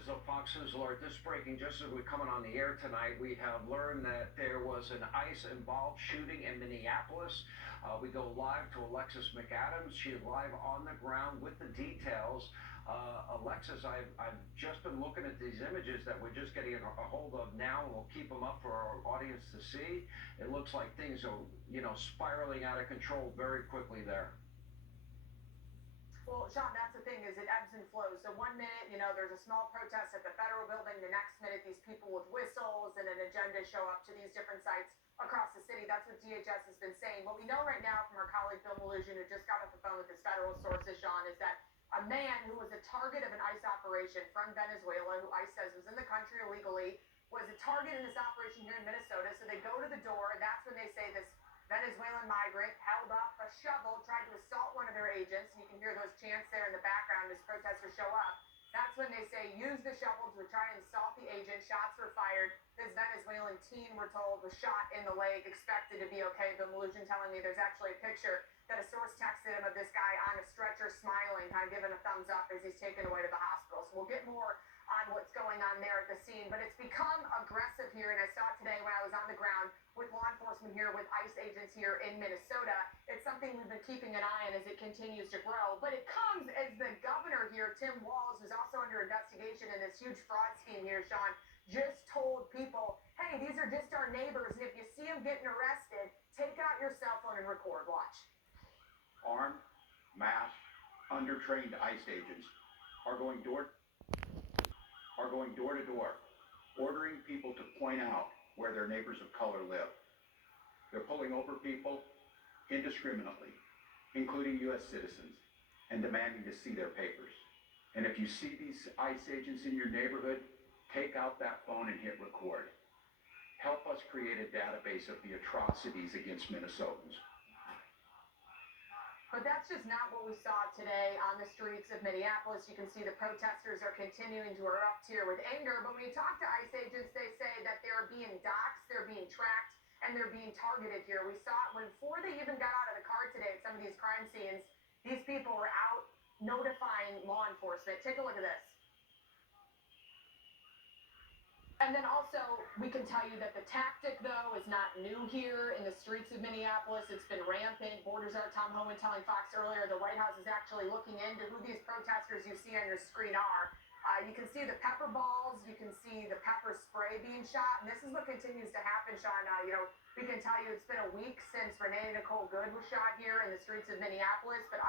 is Fox News Alert. This breaking just as we're coming on the air tonight. We have learned that there was an ICE-involved shooting in Minneapolis. We go live to Alexis McAdams. She is live on the ground with the details. Alexis, I've just been looking at these images that we're just getting a hold of now, and we'll keep them up for our audience to see. It looks like things are, spiraling out of control very quickly there. Well, Sean, that's the thing, is it ebbs and flows. So 1 minute, there's a small protest at the federal building. The next minute, these people with whistles and an agenda show up to these different sites across the city. That's what DHS has been saying. What we know right now from our colleague Bill Malugin, who just got off the phone with his federal sources, Sean, is that a man who was a target of an ICE operation from Venezuela, who ICE says was in the country illegally, was a target in this operation here in Minnesota. So they go to the door, and that's when they say this Venezuelan migrant held up a shovel, tried to assault one of their agents. You can hear those chants there in the background as protesters show up. That's when they say, use the shovel to try and assault the agent. Shots were fired. This Venezuelan teen, we're told, was shot in the leg, expected to be okay. Bill Malugin telling me there's actually a picture that a source texted him of this guy on a stretcher smiling, kind of giving a thumbs up as he's taken away to the hospital. So we'll get more on what's going on there at the scene. But it's become aggressive here, and I saw it today when I was on the ground with law enforcement here, with ICE agents here in Minnesota. It's something we've been keeping an eye on as it continues to grow. But it comes as the governor here, Tim Walz, who's also under investigation in this huge fraud scheme here, Sean, just told people, hey, these are just our neighbors, and if you see them getting arrested, take out your cell phone and record. Watch. Armed, masked, undertrained ICE agents are going door to door, ordering people to point out where their neighbors of color live. They're pulling over people indiscriminately, including U.S. citizens, and demanding to see their papers. And if you see these ICE agents in your neighborhood, take out that phone and hit record. Help us create a database of the atrocities against Minnesotans. But that's just not what we saw today on the streets of Minneapolis. You can see the protesters are continuing to erupt here with anger. But when you talk to ICE agents, they say that they're being doxxed, they're being tracked, and they're being targeted here. We saw it before they even got out of the car today at some of these crime scenes. These people were out notifying law enforcement. Take a look at this. And then also, we can tell you that the tactic, though, is not new here in the streets of Minneapolis. It's been rampant. Border Czar Tom Homan telling Fox earlier the White House is actually looking into who these protesters you see on your screen are. You can see the pepper balls. You can see the pepper spray being shot. And this is what continues to happen, Sean. We can tell you it's been a week since Renee Nicole Good was shot here in the streets of Minneapolis. But